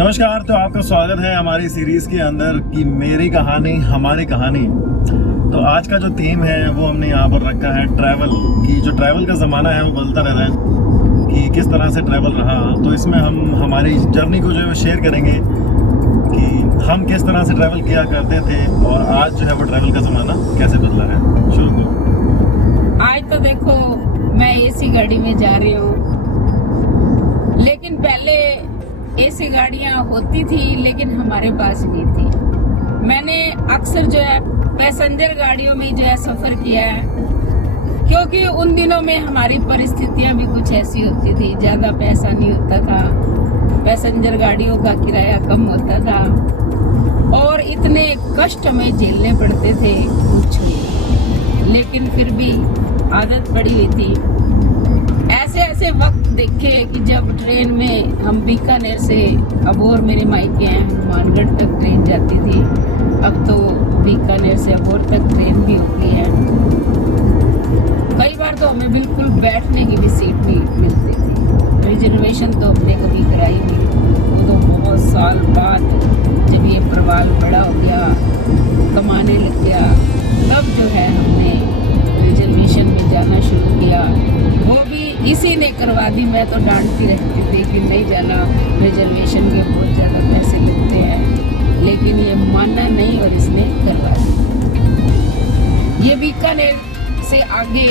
नमस्कार। तो आपका स्वागत है हमारी सीरीज के अंदर कि मेरी कहानी हमारी कहानी। तो आज का जो थीम है वो हमने यहाँ पर रखा है ट्रैवल की। जो ट्रैवल का ज़माना है वो बदलता रहता है कि किस तरह से ट्रैवल रहा। तो इसमें हम हमारी जर्नी को जो है वो शेयर करेंगे कि हम किस तरह से ट्रैवल किया करते थे और आज जो है वो ट्रैवल का ज़माना कैसे बदला है। शुरू करो। आज तो देखो मैं एसी गाड़ी में जा रही हूँ, लेकिन पहले ऐसी गाड़ियां होती थी लेकिन हमारे पास नहीं थी। मैंने अक्सर जो है पैसेंजर गाड़ियों में जो है सफर किया है, क्योंकि उन दिनों में हमारी परिस्थितियां भी कुछ ऐसी होती थी, ज्यादा पैसा नहीं होता था, पैसेंजर गाड़ियों का किराया कम होता था और इतने कष्ट हमें झेलने पड़ते थे कुछ नहीं। लेकिन फिर भी आदत पड़ी हुई थी। ऐसे वक्त देखे कि जब ट्रेन में हम बीकानेर से अबोर, मेरे मायके हैं हनुमानगढ़ तक ट्रेन जाती थी। अब तो बीकानेर से अबोर तक ट्रेन भी होती है। कई बार तो हमें बिल्कुल बैठने की भी सीट नहीं मिलती थी। रिजर्वेशन तो हमने कभी कराई नहीं। वो तो बहुत साल बाद जब ये प्रवाल बड़ा हो गया, कमाने लग गया, तब जो है हमने रिजर्वेशन में जाना शुरू किया। वो भी इसी ने करवा दी। मैं तो डांटती रहती थी कि नहीं जाना, रिजर्वेशन के बहुत ज़्यादा पैसे लगते हैं, लेकिन ये माना नहीं और इसने करवा दी। ये बीकानेर से आगे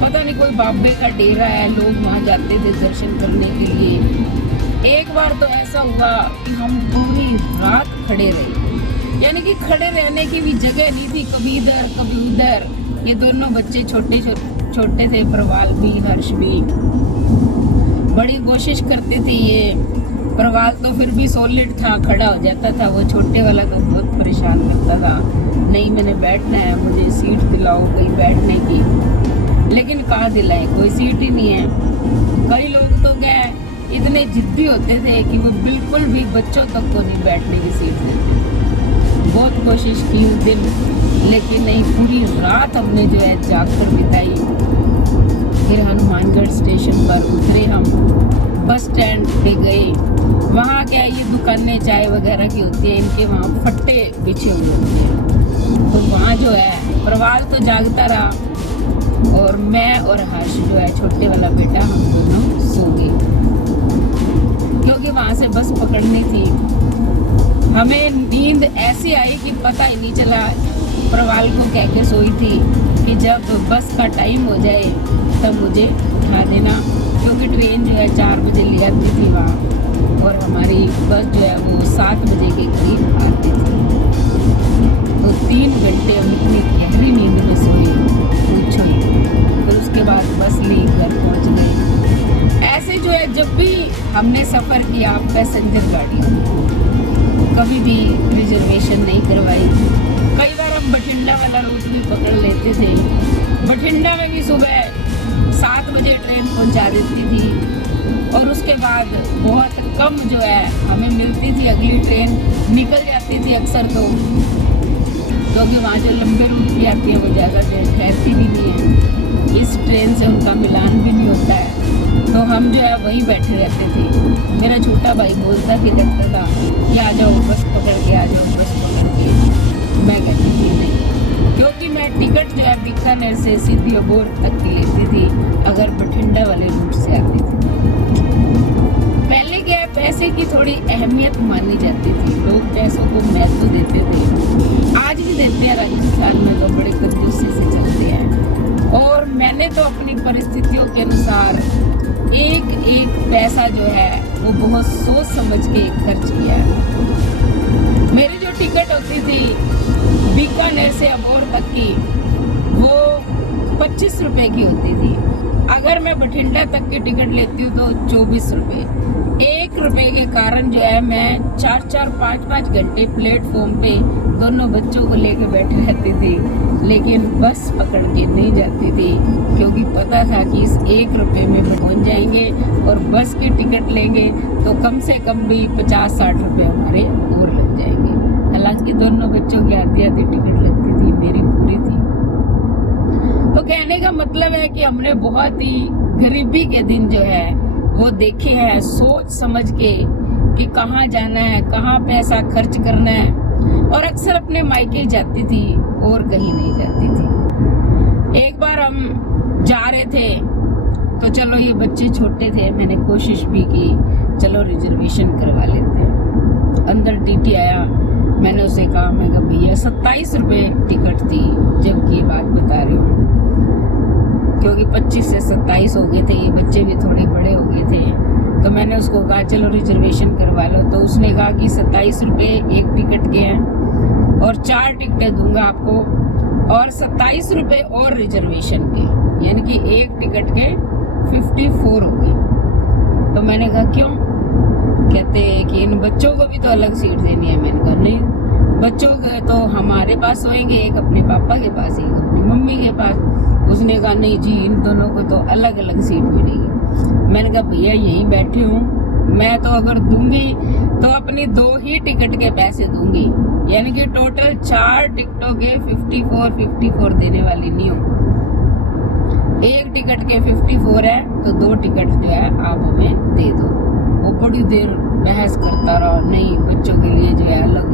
पता नहीं कोई बाबे का डेरा है, लोग वहाँ जाते थे दर्शन करने के लिए। एक बार तो ऐसा हुआ कि हम पूरी रात खड़े रहे, यानी कि खड़े रहने की भी जगह नहीं थी, कभी इधर कभी उधर। ये दोनों बच्चे छोटे थे, प्रवाल भी हर्ष भी। बड़ी कोशिश करते थे। ये प्रवाल तो फिर भी सॉलिड था, खड़ा हो जाता था। वो छोटे वाला तो बहुत परेशान करता था, नहीं मैंने बैठना है, मुझे सीट दिलाओ कहीं बैठने की। लेकिन कहाँ दिलाए, कोई सीट ही नहीं है। कई लोग तो गए इतने जिद्दी होते थे कि वो बिल्कुल भी बच्चों तक को नहीं बैठने की सीट देते। बहुत कोशिश की उस दिन, लेकिन नहीं, पूरी रात हमने जो है जाग कर बिताई। फिर हनुमानगढ़ स्टेशन पर उतरे हम, बस स्टैंड पे गए। वहाँ क्या ये दुकानें चाय वगैरह की होती है, इनके वहाँ फट्टे बिछे हुए होते हैं। तो वहाँ जो है प्रवाल तो जागता रहा और मैं और हर्ष जो है छोटे वाला बेटा, हम दोनों सो गए, क्योंकि वहाँ से बस पकड़नी थी। हमें नींद ऐसी आई कि पता ही नहीं चला। प्रवाल को कह के सोई थी कि जब बस का टाइम हो जाए तब मुझे उठा देना, क्योंकि ट्रेन जो है 4 बजे ले आती थी वहाँ और हमारी बस जो है वो 7 बजे के करीब आती थी। तो 3 घंटे हम इतनी गहरी नींद में सोए, पूछो ही। फिर उसके बाद बस ली, घर पहुँच गए। ऐसे जो है जब भी हमने सफ़र किया पैसेंजर गाड़ियों, कभी भी रिजर्वेशन नहीं करवाई। कई बार हम बठिंडा वाला रूट भी पकड़ लेते थे। बठिंडा में भी सुबह 7 बजे ट्रेन पहुंचा देती थी और उसके बाद बहुत कम जो है हमें मिलती थी, अगली ट्रेन निकल जाती थी अक्सर तो, क्योंकि वहाँ जो लंबे रूट की आती है वो ज़्यादा देर ठहरती भी नहीं है। इस ट्रेन से उनका मिलान भी नहीं होता है, तो हम जो है वहीं बैठे रहते थे। मेरा छोटा भाई बोलता कि लगता था कि आ जाओ बस पकड़ के, आ जाओ बस पकड़ के। मैं कहती थी नहीं, क्योंकि मैं टिकट जो है बीकानेर से सीधी अबोर तक की लेती थी, अगर बठिंडा वाले रूट से आती थी। पहले क्या है, पैसे की थोड़ी अहमियत मानी जाती थी, लोग पैसों को महत्व देते थे। आज भी देते हैं, राजस्थान में तो बड़े कंजूसी से चलते हैं। और मैंने तो अपनी परिस्थितियों के अनुसार एक एक पैसा जो है वो बहुत सोच समझ के खर्च किया है। मेरी जो टिकट होती थी बीकानेर से अबोर तक की, वो 25 रुपए की होती थी। अगर मैं बठिंडा तक की टिकट लेती हूँ तो 24 रुपए। 1 रुपए के कारण जो है मैं 4-4, 5-5 घंटे प्लेटफॉर्म पे दोनों बच्चों को लेकर बैठे रहती थी, लेकिन बस पकड़ के नहीं जाती थी, क्योंकि पता था कि इस 1 रुपए में पहुंच जाएंगे और बस की टिकट लेंगे तो कम से कम भी 50-60 रुपए हमारे और लग जाएंगे। हालांकि दोनों बच्चों की आधी टिकट लगती थी, मेरी पूरी थी। तो कहने का मतलब है कि हमने बहुत ही गरीबी के दिन जो है वो देखे हैं, सोच समझ के कि कहाँ जाना है, कहाँ पैसा खर्च करना है, और अक्सर अपने मायके जाती थी और कहीं नहीं जाती थी। एक बार हम जा रहे थे तो चलो, ये बच्चे छोटे थे, मैंने कोशिश भी की चलो रिजर्वेशन करवा लेते हैं। अंदर टीटी आया, मैंने उसे कहा, मैं कहा भैया 27 रुपये टिकट थी, जबकि ये बात बता रही हूँ, क्योंकि 25 से 27 हो गए थे, ये बच्चे भी थोड़े बड़े हो गए थे। तो मैंने उसको कहा चलो रिजर्वेशन करवा लो, तो उसने कहा कि 27 रुपये एक टिकट के हैं और 4 टिकटें दूंगा आपको, और 27 रुपये और रिजर्वेशन के, यानी कि एक टिकट के 54 हो गए। तो मैंने कहा क्यों? कहते कि इन बच्चों को भी तो अलग सीट देनी है। मैंने कहा नहीं, बच्चों के तो हमारे पास सोएंगे, एक अपने पापा के पास, एक अपनी मम्मी के पास। उसने कहा नहीं जी, इन दोनों को तो अलग अलग सीट मिलेगी। मैंने कहा भैया यहीं बैठी हूँ, मैं तो अगर दूंगी तो अपनी 2 ही टिकट के पैसे दूंगी, यानी कि टोटल 4 टिकटों के 54 देने वाली नहीं हूँ। एक टिकट के 54 है तो 2 टिकट जो है आप हमें दे दो। वो बड़ी देर बहस करता रहा, नहीं बच्चों के लिए जो है अलग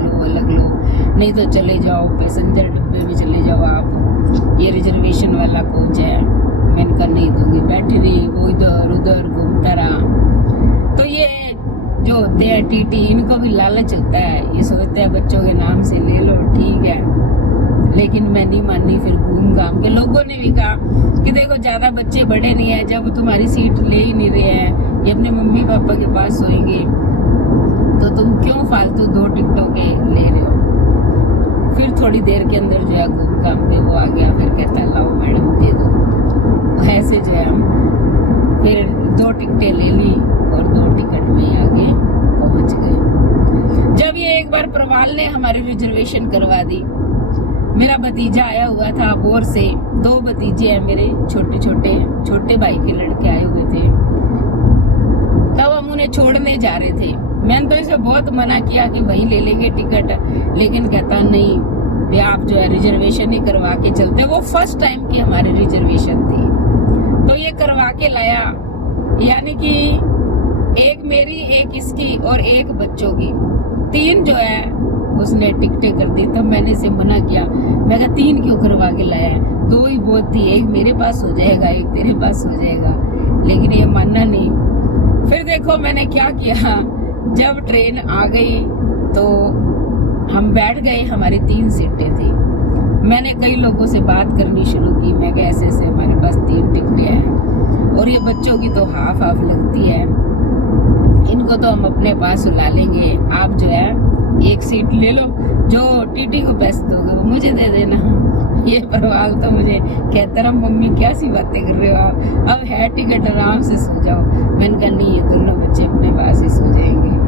लो, नहीं तो चले जाओ पैसेंजर डिब्बे में चले जाओ आप, ये रिजर्वेशन वाला कोच है। मैंने कहा नहीं दूंगी, बैठी रही, वो इधर उधर घूमता रहा। तो ये जो होते हैं टीटी, इनको भी लालच होता है, ये सोचते हैं बच्चों के नाम से ले लो, ठीक है, लेकिन मैं नहीं मानी। फिर घूम घाम के लोगों ने भी कहा कि देखो ज्यादा बच्चे बड़े नहीं है, जब तुम्हारी सीट ले ही नहीं रहे हैं, ये अपने मम्मी पापा के पास सोएंगे, तो तुम क्यों फालतू 2 टिकटों के ले रहे हो। फिर थोड़ी देर के अंदर जो है घूम घाम के वो आ गया, फिर कहता लाओ मैडम दे दो। ऐसे जो है हम फिर 2 टिकटें ले ली और 2 टिकट में आगे पहुंच गए। जब ये एक बार प्रवाल ने हमारी रिजर्वेशन करवा दी, मेरा भतीजा आया हुआ था बोर से, 2 भतीजे हैं मेरे, छोटे भाई के लड़के आए हुए थे। तब हम उन्हें छोड़ने जा रहे थे। मैंने तो इसे बहुत मना किया कि वही ले लेंगे टिकट, लेकिन कहता नहीं भी आप जो है रिजर्वेशन ही करवा के चलते। वो फर्स्ट टाइम की हमारी रिजर्वेशन थी, तो ये करवा के लाया, यानी कि एक मेरी, एक इसकी और एक बच्चों की, 3 जो है उसने टिकटें कर दी। तब मैंने इसे मना किया, मैं कहा 3 क्यों करवा के लाया है, 2 ही बहुत थी, एक मेरे पास हो जाएगा, एक तेरे पास हो जाएगा, लेकिन ये मानना नहीं। फिर देखो मैंने क्या किया, जब ट्रेन आ गई तो हम बैठ गए, हमारी 3 सीटें थी। मैंने कई लोगों से बात करनी शुरू की, मैं कहा ऐसे ऐसे हमारे पास 3 टिकटें हैं और ये बच्चों की तो हाफ लगती है, इनको तो हम अपने पास सुला लेंगे, आप जो है एक सीट ले लो, जो टीटी को पैसे दोगे वो मुझे दे देना। ये प्रवाल तो मुझे कहता रहा, मम्मी क्या सी बातें कर रहे हो आप, अब है टिकट, आराम से सो जाओ। मैंने कहा नहीं, ये दोनों बच्चे अपने पास ही सो जाएंगे।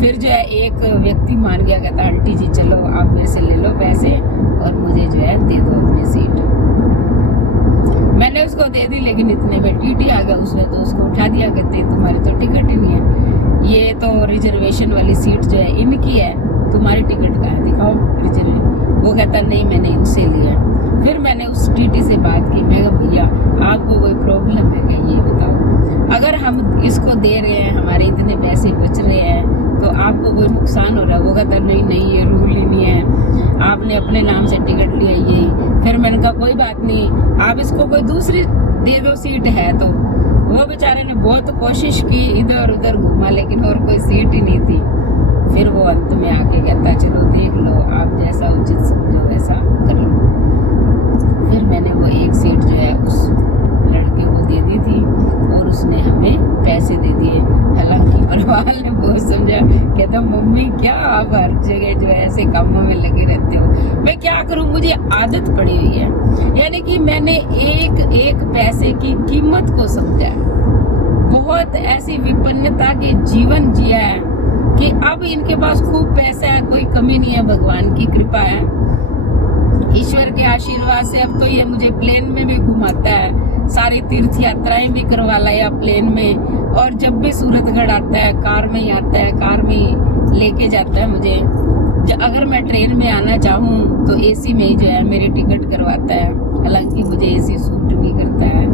फिर जो है एक व्यक्ति मान गया, कहता आंटी जी चलो आप मेरे से ले लो पैसे और मुझे जो है दे दो अपनी सीट। मैंने उसको दे दी, लेकिन इतने में टीटी आ गया, उसने तो उसको उठा दिया, कहते तुम्हारी तो टिकट ही नहीं है, ये तो रिजर्वेशन वाली सीट जो है इनकी है, तुम्हारी टिकट का है, दिखाओ रिजर्वेशन। वो कहता नहीं मैंने इनसे लिया। फिर मैंने उस टीटी से बात की, मैं कहा भैया आपको कोई प्रॉब्लम है क्या, ये बताओ, अगर हम इसको दे रहे हैं, हमारे इतने पैसे बच रहे हैं, तो आपको कोई नुकसान हो रहा है। वो कहता नहीं ये रूल ही नहीं है, आपने अपने नाम से टिकट लिया ये। फिर मैंने कहा कोई बात नहीं, आप इसको कोई दूसरी दे दो सीट है तो। वो बेचारे ने बहुत कोशिश की, इधर उधर घूमा, लेकिन और कोई सीट ही नहीं थी। फिर वो अंत में आके कहता चलो देख लो, आप जैसा उचित समझो वैसा कर लो। फिर मैंने वो एक सीट जो है उस लड़के को दे दी थी और उसने हमें पैसे दे दिए। हालांकि प्रवाल ने बहुत समझा, कहता मम्मी क्या आप हर जगह जो है ऐसे कामों में लगे रहते हो। मैं क्या करूं, मुझे आदत पड़ी हुई है, यानी कि मैंने एक एक पैसे की कीमत को समझा, बहुत ऐसी विपन्नता के जीवन जिया है कि अब इनके पास खूब पैसा है, कोई कमी नहीं है, भगवान की कृपा है, ईश्वर के आशीर्वाद से। अब तो ये मुझे प्लेन में भी घुमाता है, सारी तीर्थ यात्राएं भी करवा लाया प्लेन में, और जब भी सूरतगढ़ आता है कार में ही आता है, कार में लेके जाता है मुझे। अगर मैं ट्रेन में आना चाहूँ तो एसी में ही जो है मेरी टिकट करवाता है, हालांकि मुझे एसी सूट नहीं करता है।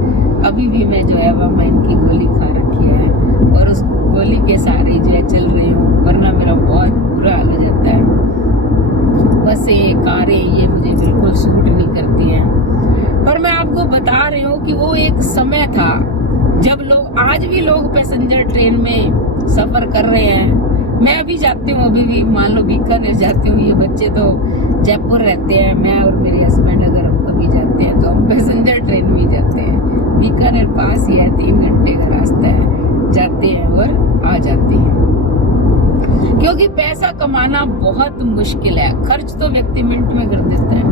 अभी भी मैं जो है वामाइन की गोली खा रखी है और उस ट्रोली के सहारे जो है चल रही हूँ, वरना मेरा बहुत बुरा हाल हो जाता है। बसें कारें ये मुझे बिल्कुल सूट नहीं करती हैं। पर मैं आपको बता रही हूँ कि वो एक समय था जब लोग, आज भी लोग पैसेंजर ट्रेन में सफ़र कर रहे हैं। मैं अभी जाती हूँ, अभी भी मान लो बीकानेर जाती हूँ, ये बच्चे तो जयपुर रहते हैं, मैं और मेरे हस्बैंड अगर हम कभी जाते हैं तो हम पैसेंजर ट्रेन में ही जाते हैं। बीकानेर पास ही है, 3 घंटे का रास्ता है, जाते हैं और आ जाते हैं। क्योंकि पैसा कमाना बहुत मुश्किल है, खर्च तो व्यक्ति मिनट में कर देता है,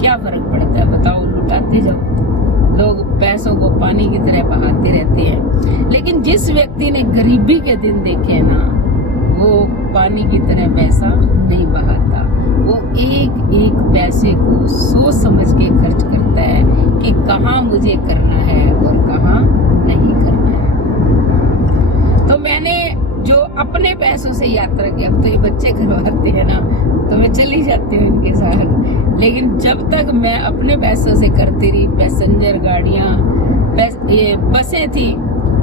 क्या फर्क पड़ता है बताओ, लुटाते जाओ। लोग पैसों को पानी की तरह बहाते रहते हैं, लेकिन जिस व्यक्ति ने गरीबी के दिन देखे ना, वो पानी की तरह पैसा नहीं बहाता। वो एक एक पैसे को सोच समझ के खर्च करता है कि कहाँ मुझे करना है और कहाँ नहीं करना है। तो मैंने जो अपने पैसों से यात्रा की, अब तो ये बच्चे करवाते हैं ना, तो मैं चली जाती हूँ इनके साथ, लेकिन जब तक मैं अपने पैसों से करती रही, पैसेंजर गाड़ियाँ, ये बसें थी,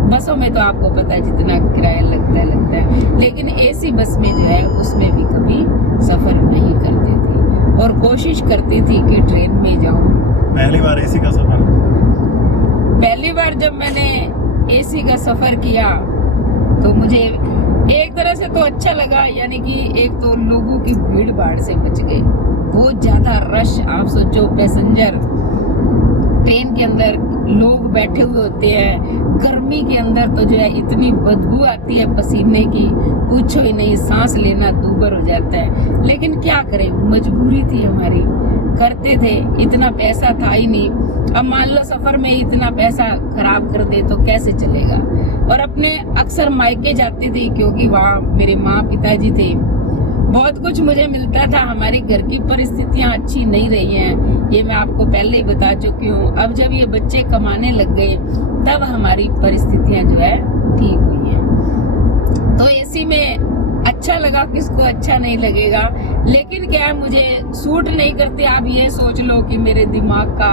बसों में तो आपको पता है जितना किराया लगता है, लेकिन एसी बस में जो है उसमें भी कभी सफ़र नहीं करती थी और कोशिश करती थी कि ट्रेन में जाऊं। पहली बार एसी का सफर, पहली बार जब मैंने एसी का सफ़र किया तो मुझे एक तरह से तो अच्छा लगा, यानी कि एक तो लोगों की भीड़ भाड़ से बच गए, बहुत ज़्यादा रश। आप सोचो पैसेंजर ट्रेन के अंदर लोग बैठे हुए होते हैं, गर्मी के अंदर तो जो है इतनी बदबू आती है पसीने की, पूछो ही नहीं, सांस लेना दूभर हो जाता है। लेकिन क्या करें, मजबूरी थी हमारी, करते थे, इतना पैसा था ही नहीं। अब मान लो सफर में इतना पैसा खराब कर दे तो कैसे चलेगा। और अपने अक्सर मायके जाती थी क्योंकि वहाँ मेरे माँ पिताजी थे, बहुत कुछ मुझे मिलता था। हमारे घर की परिस्थितियां अच्छी नहीं रही हैं, ये मैं आपको पहले ही बता चुकी हूँ। अब जब ये बच्चे कमाने लग गए तब हमारी परिस्थितियां जो है ठीक हुई हैं। तो एसी में अच्छा लगा, किसको अच्छा नहीं लगेगा, लेकिन क्या है, मुझे सूट नहीं करती। आप ये सोच लो कि मेरे दिमाग का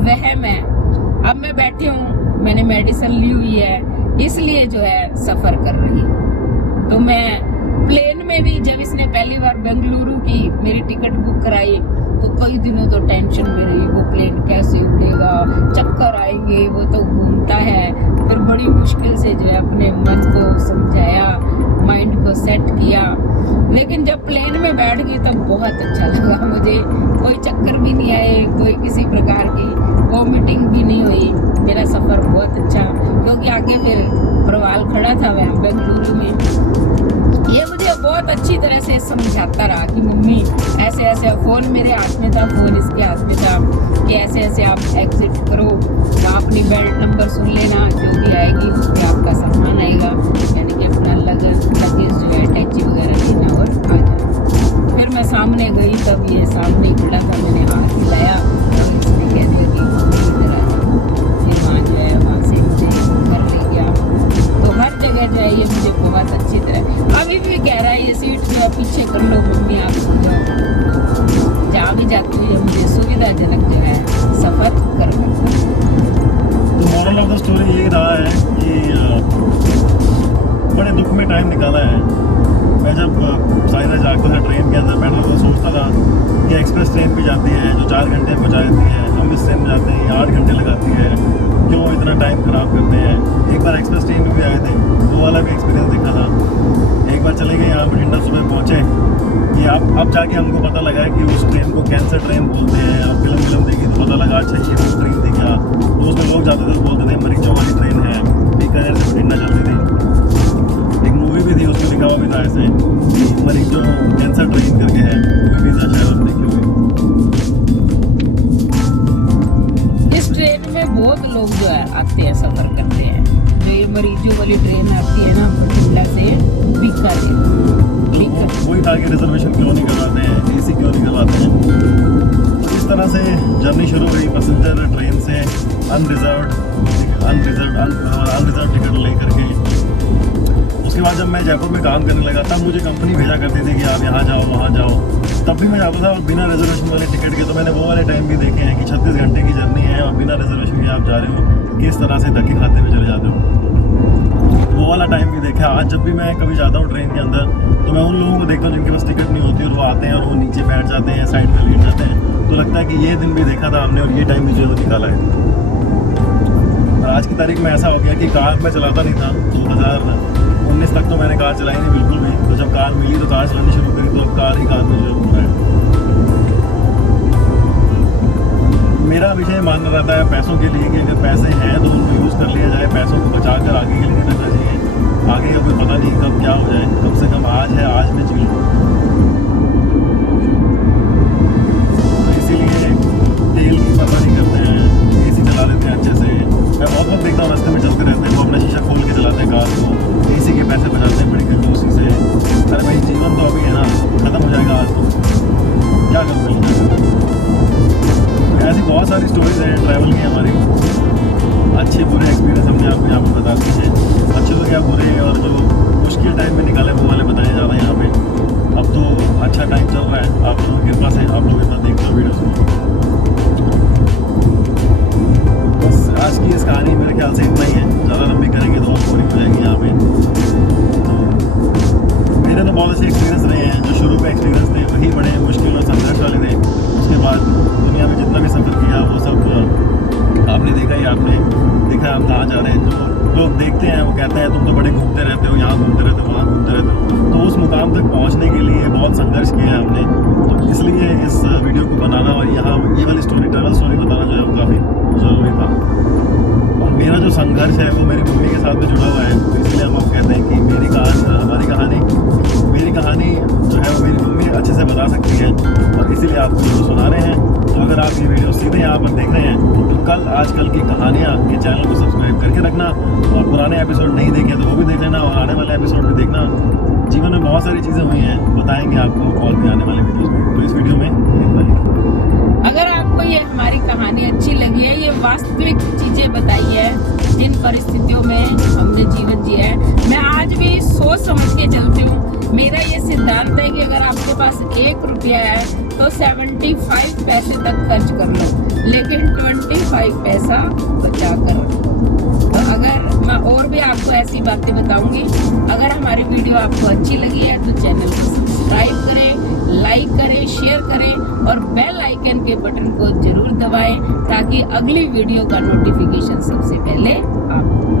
वहम है। अब मैं बैठी हूँ, मैंने मेडिसिन ली हुई है, इसलिए जो है सफ़र कर रही हूँ। तो मैं प्लेन में भी, जब इसने पहली बार बेंगलुरु की मेरी टिकट बुक कराई तो कई दिनों तो टेंशन में रही, वो प्लेन कैसे उड़ेगा, चक्कर आएंगे, वो तो घूमता है। फिर बड़ी मुश्किल से जो है अपने मन को समझाया, माइंड को सेट किया, लेकिन जब प्लेन में बैठ गई तब बहुत अच्छा लगा मुझे। कोई चक्कर भी नहीं आए, कोई किसी प्रकार की वॉमिटिंग भी नहीं हुई। मेरा सफ़र बहुत अच्छा, क्योंकि आगे फिर प्रवाल खड़ा था वहाँ बेंगलुरु में, ये मुझे बहुत अच्छी तरह से समझाता रहा कि मम्मी ऐसे ऐसे, फ़ोन मेरे हाथ में था, फ़ोन इसके हाथ में था, कि ऐसे ऐसे आप एग्जिट करो, अपनी बेल्ट नंबर सुन लेना, जो भी आएगी उसमें आपका सामान आएगा, यानी कि अपना लगेज जो है टैक्सी वगैरह लेना और आ जाना। फिर मैं सामने गई, तब ये सामने ही खड़ा था, मैंने हाथ मिलाया और इसने कह दिया कि इधर आ जाओ। फिर वहाँ जो है वहाँ से मुझे घर ले गया। तो हर जगह जो है ये मुझे बहुत अच्छी तरह, अभी भी कह रहा है ये सीट जो है पीछे कर लो मम्मी, आप सो जाओ। जहाँ भी जाती हुई मुझे सुविधाजनक जो है सफ़र करना। तो मोरल ऑफ द स्टोरी यही रहा है कि बड़े दुख में टाइम निकाला है। मैं जब साइरा जागता था ट्रेन के अंदर बैठा तो सोचता था कि एक्सप्रेस ट्रेन भी जाती है जो 4 घंटे पहुँचा देती है, हम इस ट्रेन में जाते हैं 8 घंटे लगाती है, क्यों इतना टाइम ख़राब करते हैं। एक बार एक्सप्रेस ट्रेन में भी आए थे, वो वाला भी एक्सपीरियंस देखा था। एक बार चले गए यहाँ बठिंडा, सुबह पहुँचे कि अब जाके हमको पता लगा कि उस ट्रेन को कैंसर ट्रेन बोलते हैं। अब फिल्म देखी तो पता लगा अच्छा ये वो ट्रेन थी क्या। तो उसमें लोग जाते थे बोलते थे मरीजों वाली ट्रेन है, बीकानेर से बठिंडा चलती थी। एक मूवी भी थी, उसमें लिखा हुआ भी था ऐसे मरीजों कैंसर ट्रेन करके है, मूवी भी था, शायद देखी हुई। इस ट्रेन में बहुत लोग जो है आते हैं, सफ़र करते हैं। जो ये मरीजों वाली ट्रेन आती है ना बठिंडा से बीकानेर, वही था कि रिजर्वेशन क्यों नहीं करवाते हैं, एसी क्यों नहीं करवाते हैं। तो इस तरह से जर्नी शुरू हुई पैसेंजर ट्रेन से, अनरिजर्व टिकट लेकर के। उसके बाद जब मैं जयपुर में काम करने लगा तब मुझे कंपनी भेजा करती थी कि आप यहाँ जाओ वहाँ जाओ, तब भी मैं जाता था और बिना रिजर्वेशन वाले टिकट के। तो मैंने वो वाले टाइम भी देखे हैं कि 36 घंटे की जर्नी है और बिना रिजर्वेशन के आप जा रहे हो, किस तरह से धक्के खाते हुए चले जाते हो। वो वाला टाइम भी देखा। आज जब भी मैं कभी जाता हूँ ट्रेन के अंदर तो मैं उन लोगों को देखता हूँ जिनके पास टिकट नहीं होती और वो आते हैं और वो नीचे बैठ जाते हैं, साइड में लेट जाते हैं। तो लगता है कि ये दिन भी देखा था हमने और ये टाइम भी जो है वो निकाला है। आज की तारीख में ऐसा हो गया कि कार मैं चलाता नहीं था। 2019 तक तो मैंने कार चलाई नहीं बिल्कुल भी। तो जब कार मिली तो कार चलानी शुरू करी, तो अब कार में जो हो रहा है। मेरा विषय मानना रहता है पैसों के लिए कि अगर पैसे हैं तो उनको यूज़ कर लिया जाए, पैसों को बचा कर आगे के लिए नहीं रखना चाहिए। आगे का कोई पता नहीं कब क्या हो जाए, कम से कम आज है, आज में जी लो। तो इसीलिए तेल की परवाह नहीं करते हैं, AC चला लेते हैं अच्छे से। मैं बहुत लोग देखता हूँ रास्ते में चलते रहते हैं, वो अपना शीशा खोल के चलाते हैं कार को, AC के पैसे बचाते हैं बड़ी कंजूसी से। अरे भाई जीवन तो अभी है ना, ख़त्म हो जाएगा आज तो क्या करूँगा। ऐसी बहुत सारी स्टोरीज हैं ट्रैवल की हमारी। अच्छे बुरे एक्सपीरियंस हमने आपको यहाँ पर बता दिए हैं, अच्छे हो गया बुरे, और जो मुश्किल टाइम में निकाले वो वाले बताए जा रहे हैं यहाँ पे। अब तो अच्छा टाइम चल रहा है आप लोगों के पास है, आप लोग इतना देखते हो वीडियोस को। बस आज की इस कहानी मेरे ख्याल से इतना ही है, ज़्यादा लंबी करेंगे तो और बोरिंग हो जाएगी यहाँ पे। तो मेरे तो बहुत अच्छे एक्सपीरियंस रहे हैं, जो शुरू के एक्सपीरियंस थे वही बड़े मुश्किल और संघर्ष वाले थे। उसके बाद दुनिया में जितना भी सफ़र किया वो सब आपने देखा ही, आपने देखा हम कहाँ जा रहे हैं। जो लोग देखते हैं वो कहते हैं तुम तो बड़े घूमते रहते हो, यहाँ घूमते रहते हो, वहाँ घूमते रहते हो। तो उस मुकाम तक पहुँचने के लिए बहुत संघर्ष किया है हमने। तो इसलिए इस वीडियो को बनाना और यहाँ ये वाली ट्रैवल स्टोरी बताना जो है वो काफ़ी ज़रूरी था। और मेरा जो संघर्ष है वो मेरी मम्मी के साथ में जुड़ा हुआ है, तो इसलिए हम आप कहते हैं कि मेरी कहानी जो है वो मेरी मम्मी अच्छे से बता सकती है, और इसीलिए आपको जो सुना रहे हैं। तो अगर आप ये वीडियो सीधे यहाँ पर देख रहे हैं तो कल आजकल की कहानियाँ के चैनल को सब्सक्राइब करके रखना, और पुराने एपिसोड नहीं देखे तो वो भी देख लेना, और आने वाले एपिसोड भी देखना। जीवन में बहुत सारी चीज़ें हुई हैं, बताएंगे आपको और भी आने वाले वीडियोज़ में। तो इस वीडियो में इतना ही। अगर आपको ये हमारी कहानी अच्छी लगी है, ये वास्तविक चीजें बताई है जिन परिस्थितियों में हमने जीवन जिया है, मैं आज भी सोच समझ के चलती हूँ। मेरा ये सिद्धांत है कि अगर आपके पास 1 रुपया है तो 75 पैसे तक खर्च कर लो, लेकिन 25 पैसा बचा कर रखो। तो अगर मैं और भी आपको ऐसी बातें बताऊंगी। अगर हमारी वीडियो आपको अच्छी लगी है तो चैनल को सब्सक्राइब करें, लाइक करें, शेयर करें और बेल आइकन के बटन को जरूर दबाएं ताकि अगली वीडियो का नोटिफिकेशन सबसे पहले आपको